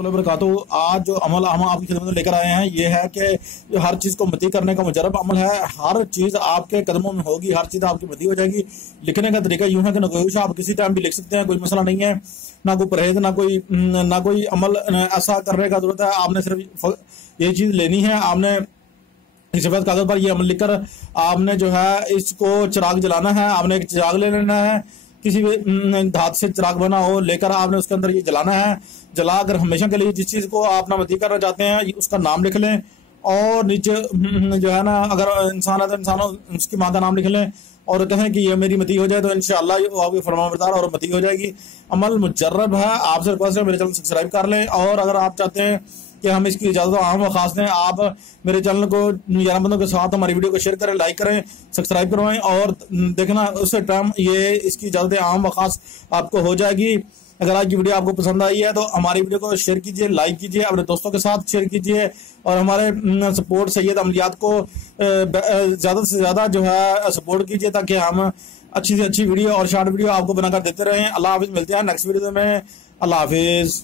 वबरकातुहू। आज जो अमल हम आपकी खिदमत में लेकर आए हैं ये है कि हर चीज़ को मती करने का मुजरब अमल है। हर चीज़ आपके कदमों में होगी, हर चीज़ आपकी मती हो जाएगी। लिखने का तरीका यूं है कि नगोश आप किसी टाइम भी लिख सकते हैं, कोई मसला नहीं है। ना कोई परहेज, ना कोई अमल ऐसा करने का जरूरत है। आपने सिर्फ ये चीज़ लेनी है, आपने सफेद कागज पर ये अमल लिखकर आपने जो है इसको चिराग जलाना है। आपने एक चिराग ले लेना है, किसी भी धातु से चिराग बना हो लेकर आपने उसके अंदर ये जलाना है। जलाकर हमेशा के लिए जिस चीज को आप मती करना चाहते हैं उसका नाम लिख लें, और नीचे जो है ना, अगर इंसान है तो इंसान उसकी मां का नाम लिख लें और कहें कि ये मेरी मती हो जाए, तो इंशाअल्लाह ये आपकी फरमाबरदार और मती हो जाएगी। अमल मुजर्रब है। आपसे रिक्वेस्ट है मेरे चैनल सब्सक्राइब कर लें, और अगर आप चाहते हैं कि हम इसकी इजाजत आम व खास दें, आप मेरे चैनल को 11 बंदों के साथ हमारी वीडियो को शेयर करें, लाइक करें, सब्सक्राइब करवाएं, और देखना उससे टाइम ये इसकी इजाजत आम व खास आपको हो जाएगी। अगर आज की वीडियो आपको पसंद आई है तो हमारी वीडियो को शेयर कीजिए, लाइक कीजिए, अपने दोस्तों के साथ शेयर कीजिए, और हमारे सपोर्ट सैयद अमलियात को ज़्यादा से ज़्यादा जो है सपोर्ट कीजिए, ताकि हम अच्छी से अच्छी वीडियो और शॉर्ट वीडियो आपको बनाकर देते रहें। अल्लाह हाफिज़। मिलते हैं नेक्स्ट वीडियो में। अल्लाह हाफिज़।